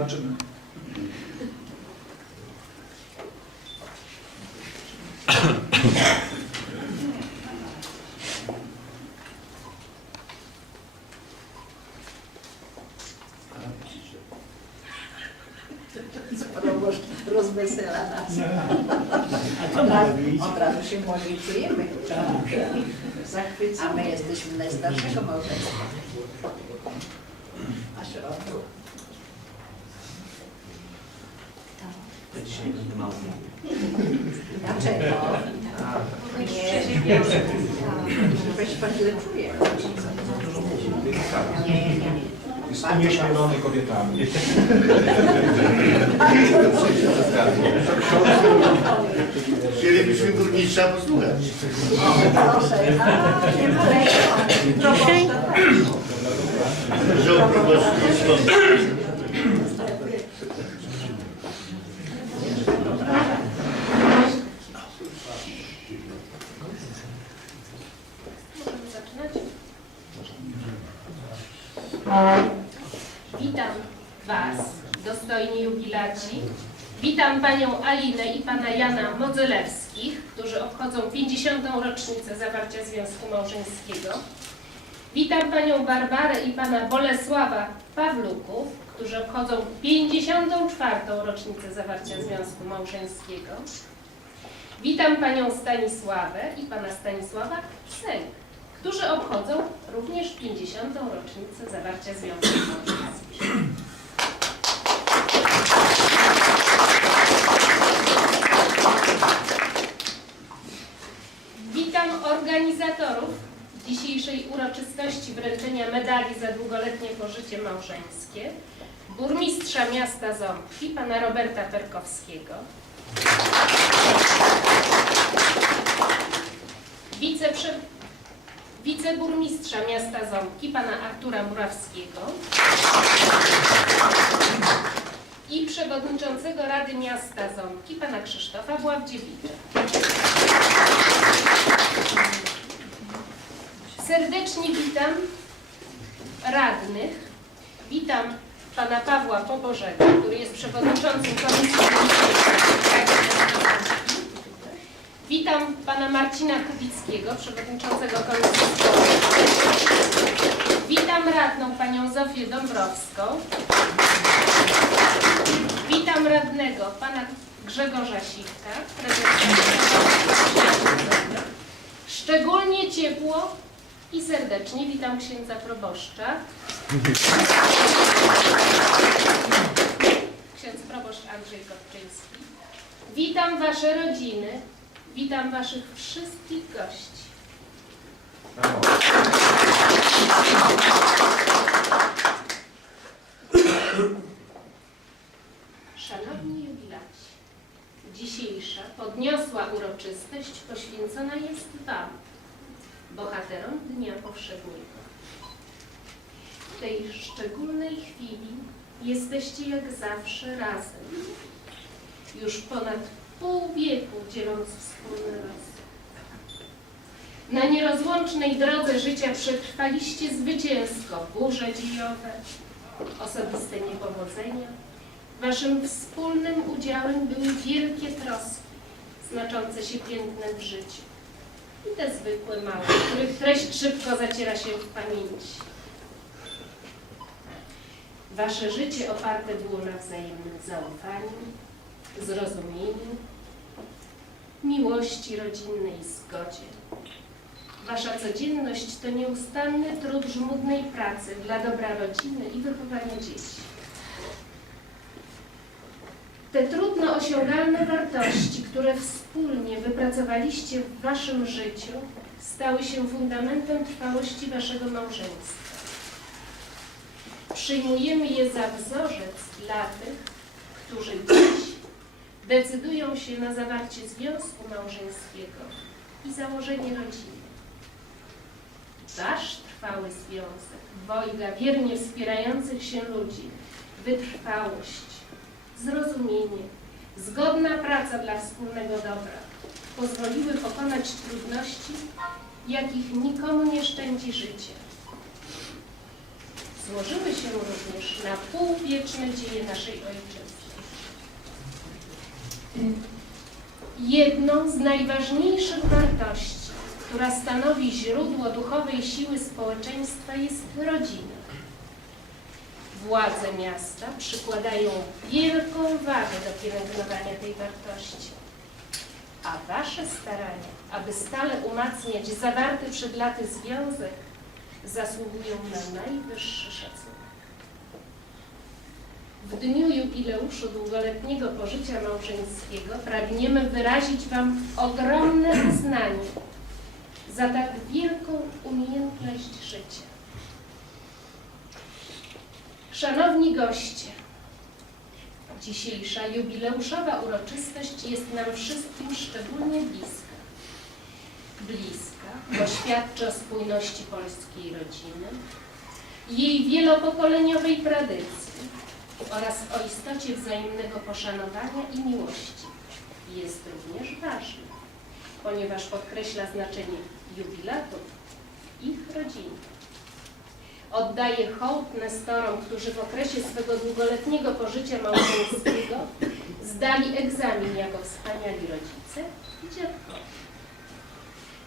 Zobaczymy. Rozwesela nas. Od razu się młodziej czujemy. A my jesteśmy najstarszego małżeństwa. A środku. Ja dzisiaj będę mało. Dlaczego? Nie, weź pan źle czuje. Nie, nie, nie. Jest unieśmielony kobietami. Chcielibyśmy burmistrza posłuchać. Proszę. A, nie polecam. Że proboszcz jest stąd. Możemy zaczynać? Witam Was, dostojni jubilaci. Witam Panią Alinę i Pana Jana Modzelewskich, którzy obchodzą 50. rocznicę zawarcia Związku Małżeńskiego. Witam Panią Barbarę i Pana Bolesława Pawluków, którzy obchodzą 54. rocznicę zawarcia Związku Małżeńskiego. Witam Panią Stanisławę i Pana Stanisława Sęk, którzy obchodzą również 50. rocznicę zawarcia Związku Małżeńskiego. Witam organizatorów dzisiejszej uroczystości wręczenia medali za długoletnie pożycie małżeńskie, burmistrza miasta Ząbki, pana Roberta Perkowskiego, wiceprze... wiceburmistrza miasta Ząbki, pana Artura Murawskiego i przewodniczącego Rady Miasta Ząbki, pana Krzysztofa Bławdziewicza. Serdecznie witam radnych. Witam pana Pawła Pobożego, który jest przewodniczącym Komisji Witam pana Marcina Kubickiego, przewodniczącego Komisji. Witam radną panią Zofię Dąbrowską. Witam radnego pana Grzegorza Siwka, prezesa Szczególnie ciepło i serdecznie witam księdza proboszcza. Ksiądz proboszcz Andrzej Kopczyński. Witam wasze rodziny. Witam waszych wszystkich gości. Szanowni jubilaci, dzisiejsza podniosła uroczystość poświęcona jest Wam, bohaterom Dnia Powszedniego. W tej szczególnej chwili jesteście jak zawsze razem, już ponad pół wieku dzieląc wspólny los. Na nierozłącznej drodze życia przetrwaliście zwycięsko burze dziejowe, osobiste niepowodzenia. Waszym wspólnym udziałem były wielkie troski, znaczące się piętnem w życiu. I te zwykłe małe, których treść szybko zaciera się w pamięci. Wasze życie oparte było na wzajemnym zaufaniu, zrozumieniu, miłości rodzinnej i zgodzie. Wasza codzienność to nieustanny trud żmudnej pracy dla dobra rodziny i wychowania dzieci. Te trudno osiągalne wartości, które wspólnie wypracowaliście w waszym życiu, stały się fundamentem trwałości waszego małżeństwa. Przyjmujemy je za wzorzec dla tych, którzy dziś decydują się na zawarcie związku małżeńskiego i założenie rodziny. Wasz trwały związek, dwojga wiernie wspierających się ludzi, wytrwałość, zrozumienie, zgodna praca dla wspólnego dobra pozwoliły pokonać trudności, jakich nikomu nie szczędzi życie. złożyły się również na półwieczne dzieje naszej ojczyzny. Jedną z najważniejszych wartości, która stanowi źródło duchowej siły społeczeństwa jest rodzina. Władze miasta przykładają wielką wagę do pielęgnowania tej wartości, a Wasze starania, aby stale umacniać zawarty przed laty związek, zasługują na najwyższy szacunek. W dniu jubileuszu długoletniego pożycia małżeńskiego pragniemy wyrazić Wam ogromne uznanie za tak wielką umiejętność życia. Szanowni goście, dzisiejsza jubileuszowa uroczystość jest nam wszystkim szczególnie bliska. Bliska, bo świadczy o spójności polskiej rodziny, jej wielopokoleniowej tradycji oraz o istocie wzajemnego poszanowania i miłości. Jest również ważna, ponieważ podkreśla znaczenie jubilatów, ich rodziny. Oddaję hołd nestorom, którzy w okresie swego długoletniego pożycia małżeńskiego zdali egzamin jako wspaniali rodzice i dziadkowie.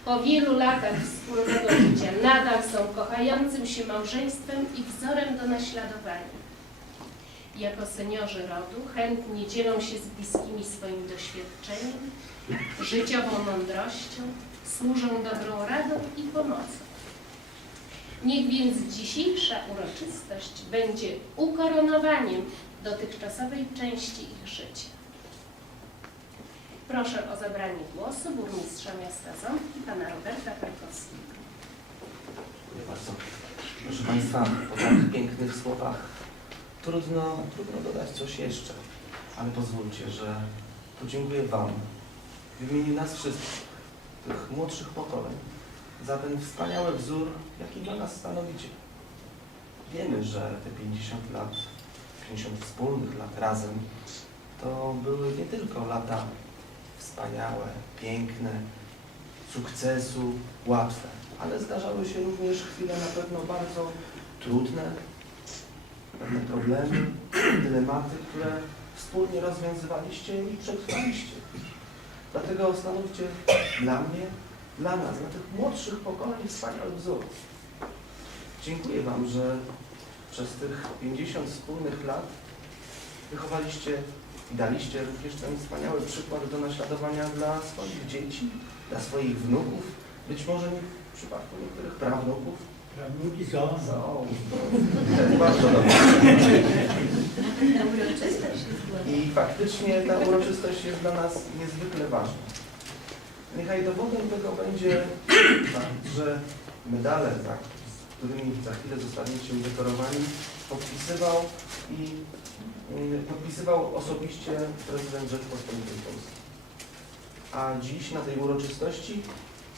Po wielu latach wspólnego życia nadal są kochającym się małżeństwem i wzorem do naśladowania. Jako seniorzy rodu chętnie dzielą się z bliskimi swoim doświadczeniem, życiową mądrością, służą dobrą radą i pomocą. Niech więc dzisiejsza uroczystość będzie ukoronowaniem dotychczasowej części ich życia. Proszę o zabranie głosu burmistrza miasta Ząbki, pana Roberta Karkowskiego. Dziękuję bardzo. Proszę Państwa, po tak pięknych słowach trudno, trudno dodać coś jeszcze, ale pozwólcie, że podziękuję Wam w imieniu nas wszystkich, tych młodszych pokoleń, za ten wspaniały wzór, jaki dla nas stanowicie. Wiemy, że te 50 lat, 50 wspólnych lat razem, to były nie tylko lata wspaniałe, piękne, sukcesu, łatwe, ale zdarzały się również chwile na pewno bardzo trudne, pewne problemy, dylematy, które wspólnie rozwiązywaliście i przetrwaliście. Dlatego stanowicie dla mnie, dla nas, dla tych młodszych pokoleń wspaniały wzór. Dziękuję Wam, że przez tych 50 wspólnych lat wychowaliście i daliście również ten wspaniały przykład do naśladowania dla swoich dzieci, dla swoich wnuków, być może w przypadku niektórych prawnuków. Prawnuki są. Są. Bardzo dobrze. I faktycznie ta uroczystość jest dla nas niezwykle ważna. Niechaj dowodem tego będzie fakt, że medale, za z którymi za chwilę zostaniecie udekorowani, podpisywał i y, podpisywał osobiście prezydent Rzeczpospolitej Polskiej. A dziś na tej uroczystości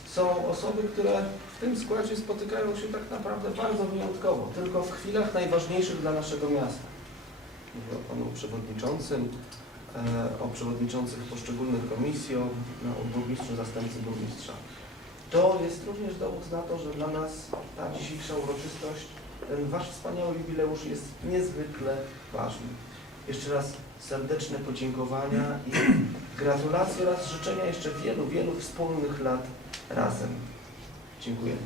są osoby, które w tym składzie spotykają się tak naprawdę bardzo wyjątkowo, tylko w chwilach najważniejszych dla naszego miasta. Mówię o panu przewodniczącym, o przewodniczących poszczególnych komisji, o, no, o burmistrzu, zastępcy burmistrza. To jest również dowód na to, że dla nas ta dzisiejsza uroczystość, ten wasz wspaniały jubileusz jest niezwykle ważny. Jeszcze raz serdeczne podziękowania i gratulacje oraz życzenia jeszcze wielu, wielu wspólnych lat razem. Dziękuję.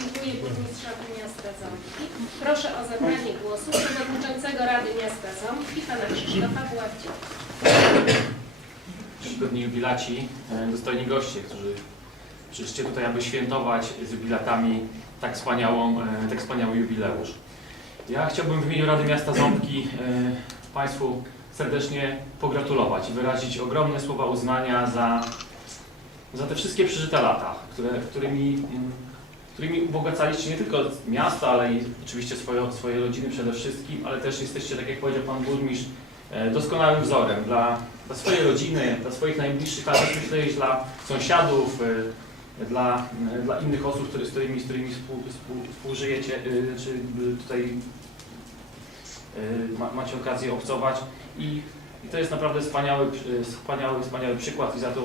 Dziękuję burmistrzowi miasta Ząbki. Proszę o zabranie głosu przewodniczącego Rady Miasta Ząbki, pana Krzysztofa Bławdziaka. Czcigodni jubilaci, e, dostojni goście, którzy przyszliście tutaj, aby świętować z jubilatami tak, wspaniałą, e, tak wspaniały jubileusz. Ja chciałbym w imieniu Rady Miasta Ząbki e, Państwu serdecznie pogratulować i wyrazić ogromne słowa uznania za, za te wszystkie przeżyte lata, które, którymi, mm, którymi ubogacaliście nie tylko miasto, ale i oczywiście swoje, swoje rodziny przede wszystkim, ale też jesteście, tak jak powiedział Pan Burmistrz, e, doskonałym wzorem dla, dla swojej rodziny, dla swoich najbliższych, ale też myślę dla sąsiadów, e, dla, e, dla innych osób, z którymi, z którymi współ, współ, współżyjecie, czy tutaj ma, macie okazję obcować i, i to jest naprawdę wspaniały, wspaniały, wspaniały przykład i za to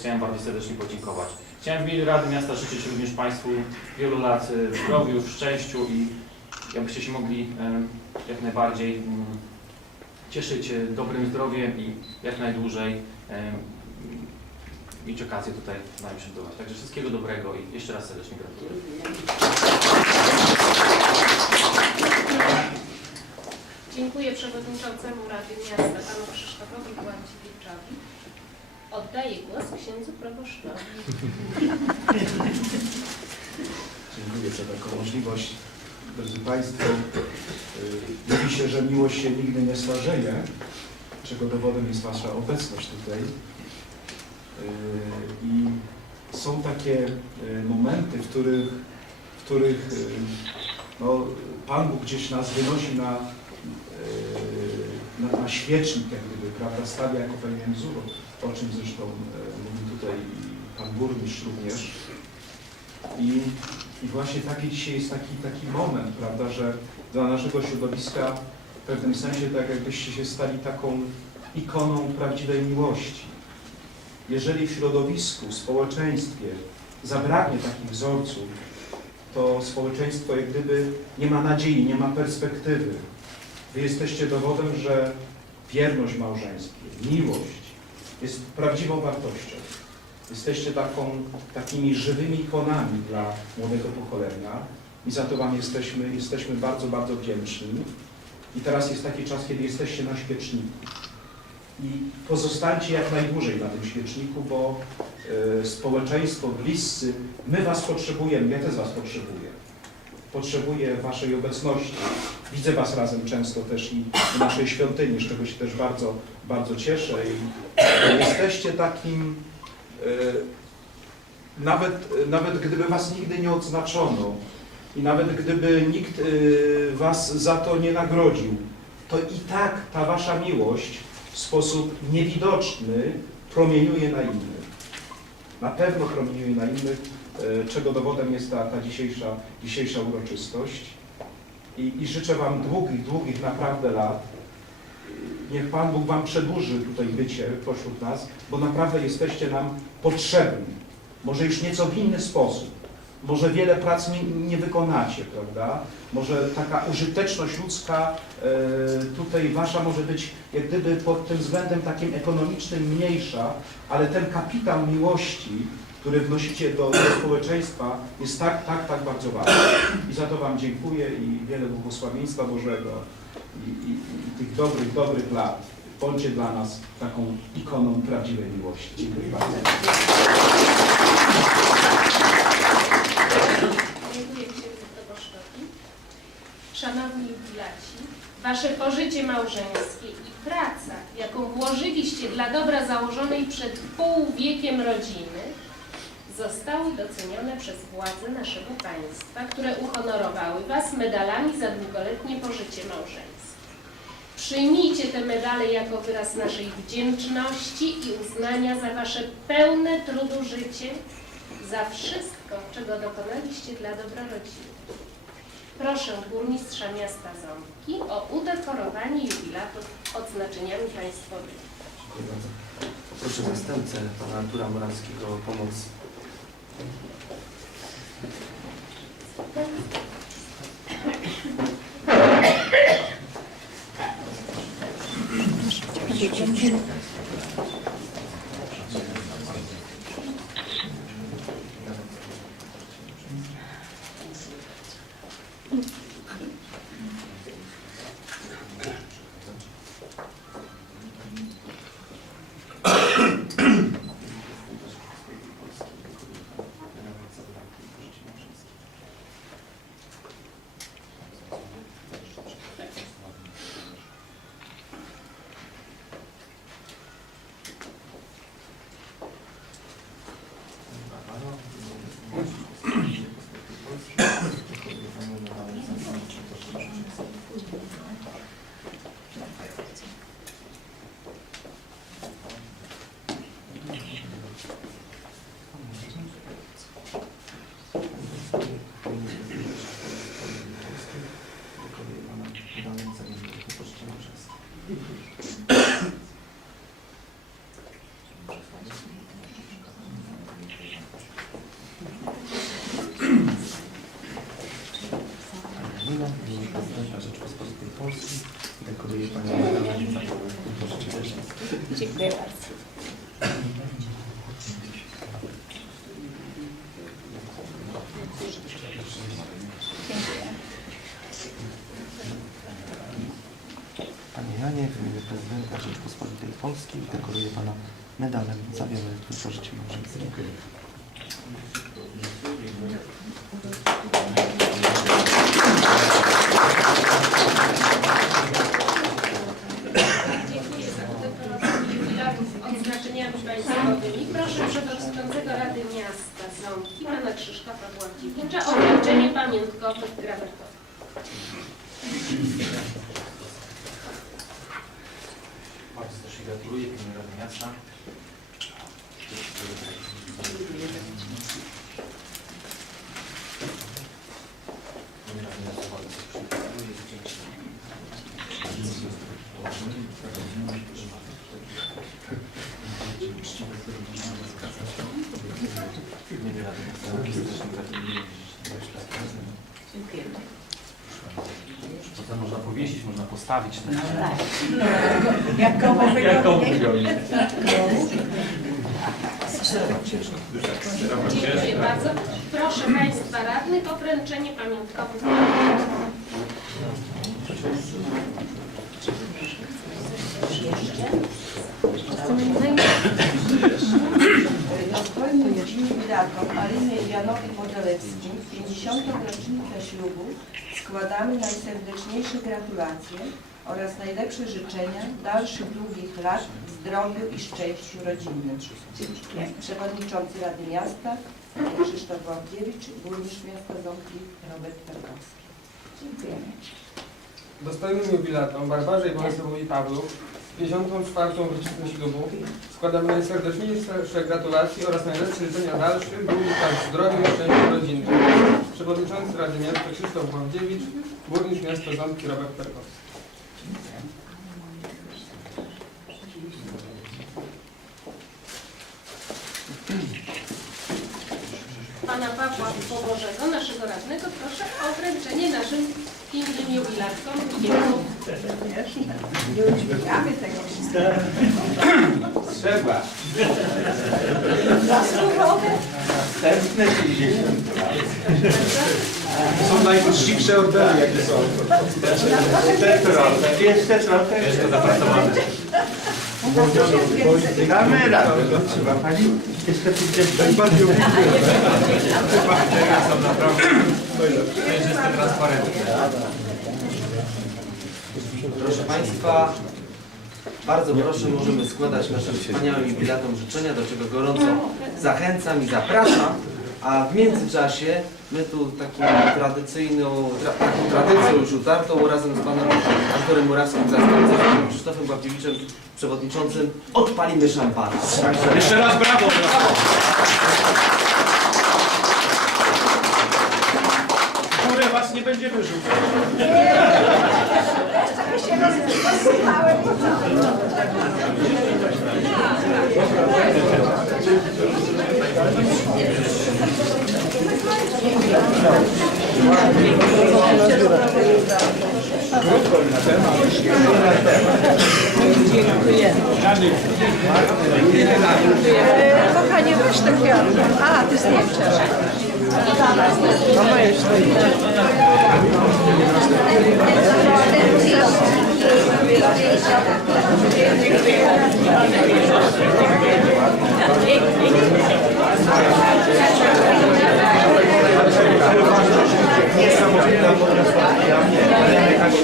chciałem bardzo serdecznie podziękować. Chciałem w imieniu Rady Miasta życzyć również Państwu wielu lat e, w zdrowiu, w szczęściu i abyście się mogli e, jak najbardziej mm, cieszyć e, dobrym zdrowiem i jak najdłużej mieć okazję tutaj z nami przebywać. Także wszystkiego dobrego i jeszcze raz serdecznie gratuluję. Dziękuję przewodniczącemu Rady Miasta, panu Krzysztofowi Błądziewiczowi. Oddaję głos księdzu proboszczowi. Dziękuję za taką możliwość. Drodzy Państwo, y, mówi się, że miłość się nigdy nie starzeje, czego dowodem jest Wasza obecność tutaj. Y, I są takie y, momenty, w których, w których no, Pan Bóg gdzieś nas wynosi na, na, na świecznik, jak gdyby, prawda, stawia jako pewien wzór, o czym zresztą y, mówi tutaj Pan Burmistrz również. I, I właśnie taki dzisiaj jest taki, taki moment, prawda, że dla naszego środowiska w pewnym sensie tak jakbyście się stali taką ikoną prawdziwej miłości. Jeżeli w środowisku, społeczeństwie zabraknie takich wzorców, to społeczeństwo jak gdyby nie ma nadziei, nie ma perspektywy. Wy jesteście dowodem, że wierność małżeńska, miłość jest prawdziwą wartością. Jesteście taką, takimi żywymi ikonami dla młodego pokolenia i za to Wam jesteśmy, jesteśmy bardzo, bardzo wdzięczni. I teraz jest taki czas, kiedy jesteście na świeczniku. I pozostańcie jak najdłużej na tym świeczniku, bo e, społeczeństwo, bliscy, my Was potrzebujemy, ja też Was potrzebuję. Potrzebuję Waszej obecności. Widzę Was razem często też i w naszej świątyni, z czego się też bardzo, bardzo cieszę. I jesteście takim E, Nawet, nawet gdyby Was nigdy nie odznaczono i nawet gdyby nikt e, Was za to nie nagrodził, to i tak ta Wasza miłość w sposób niewidoczny promieniuje na innych. Na pewno promieniuje na innych, czego dowodem jest ta, ta dzisiejsza, dzisiejsza uroczystość. I, I życzę Wam długich, długich naprawdę lat. Niech Pan Bóg Wam przedłuży tutaj bycie pośród nas, bo naprawdę jesteście nam potrzebni. Może już nieco w inny sposób. Może wiele prac nie, nie wykonacie, prawda? Może taka użyteczność ludzka e, tutaj Wasza może być jak gdyby pod tym względem takim ekonomicznym mniejsza, ale ten kapitał miłości, który wnosicie do, do społeczeństwa jest tak, tak, tak bardzo ważny. I za to Wam dziękuję i wiele błogosławieństwa Bożego i, i, i tych dobrych, dobrych lat. Bądźcie dla nas taką ikoną prawdziwej miłości. Dziękuję bardzo. Dziękuję księdzu proboszczowi. Szanowni jubilaci, Wasze pożycie małżeńskie i praca, jaką włożyliście dla dobra założonej przed pół wiekiem rodziny, zostały docenione przez władze naszego państwa, które uhonorowały Was medalami za długoletnie pożycie małżeńskie. Przyjmijcie te medale jako wyraz naszej wdzięczności i uznania za Wasze pełne trudu życie, za wszystko, czego dokonaliście dla dobra rodziny. Proszę burmistrza miasta Ząbki o udekorowanie jubilatów odznaczeniami państwowymi. Dziękuję bardzo. Proszę zastępcę pana Artura Morawskiego o pomoc. 徐君君。W imieniu prezydenta Rzeczypospolitej Polskiej dekoruje Pana medalem za wiele lat wytrwałości małżeńskiej. Dziękuję za udekorowanie jubilatów odznaczeniami państwowymi. Proszę przewodniczącego Rady Miasta Ząbki, pana Krzysztofa Bławdziewicza o wręczenie pamiątkowych grawertów. Bardzo też gratuluję w imieniu Rady Miasta. W imieniu Rady Miasta bardzo też gratuluję, wdzięczny. W imieniu Rady Miasta serdecznie gratuluję. Dziękujemy. Potem można postawić. Tak. Jak komu wygodnie. Dziękuję bardzo. Proszę Państwa radnych o wręczenie pamiątkowych grawertów. Dostojnym jubilatom Alinie Janowi Modelewskim w 50. rocznicę ślubu składamy najserdeczniejsze gratulacje oraz najlepsze życzenia dalszych długich lat w zdrowiu i szczęściu rodzinnym. Przewodniczący Rady Miasta Krzysztof Ławdziewicz, burmistrz miasta Ząbki Robert Tarkowski. Dziękujemy. Dostojnym jubilatom Barbarze i Bolesławowi Pawlu w 54. rocznicę ślubu składamy najserdeczniejsze gratulacje oraz najlepsze życzenia dalszych, długich lat zdrowia i szczęścia rodzinnym. Przewodniczący Rady Miasta Krzysztof Bławdziewicz, burmistrz miasta Ząbki Robert Perkowski. Pana Pawła Pobożego, naszego radnego, proszę o wręczenie naszym pięknym bukietów. Nie udźwigamy tego wszystkiego. Trzeba. Zasłużone. Następne 50 Są najuczciwsze ordery, jakie są. Jeszcze trochę, jeszcze trochę. Jeszcze zapracowane. Damy radę. Trzeba pani jeszcze 50. Najbardziej są naprawdę przejrzyste, transparentne. Proszę Państwa, bardzo proszę, możemy składać naszym wspaniałym jubilatom życzenia, do czego gorąco zachęcam i zapraszam. A w międzyczasie my tu taką tradycyjną, tra, taką tradycją już utartą razem z Panem Arturem Murawskim, zastępcą, Panem Krzysztofem Bławdziewiczem, Przewodniczącym, odpalimy szampana. Jeszcze raz brawo! W górę was nie będziemy rzucać. Ja się rozsłuchałem początek. E, Kochanie, weź ten kwiat. A, ty zdjęcie. No weź. Niesamowita fotografia, ale jakaś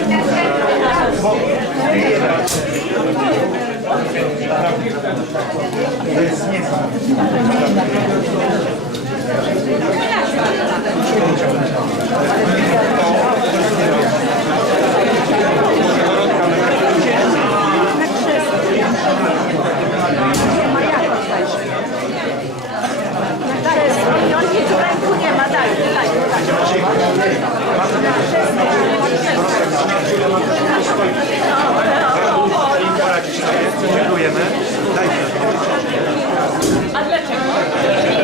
to jest niech. Dziękujemy. A dlaczego?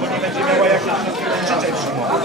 bo nie będzie miała jakieś rzeczy przyjmować.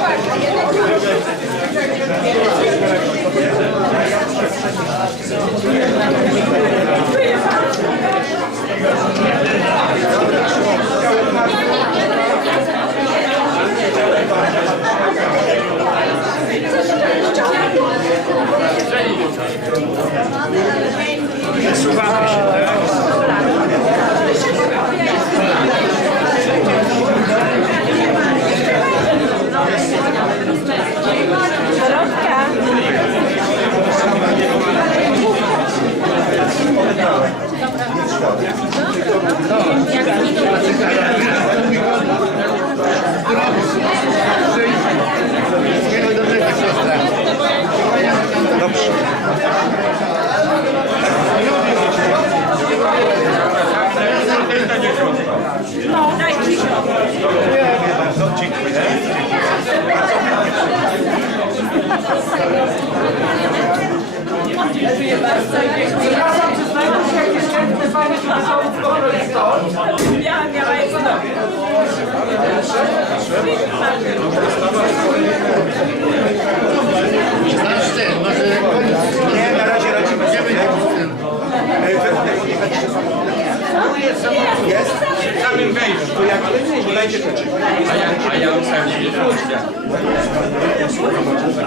Ayağım sergiliyor.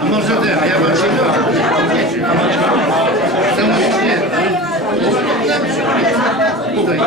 Bundan sonra da ayağı var. Şimdi var. Sen bunu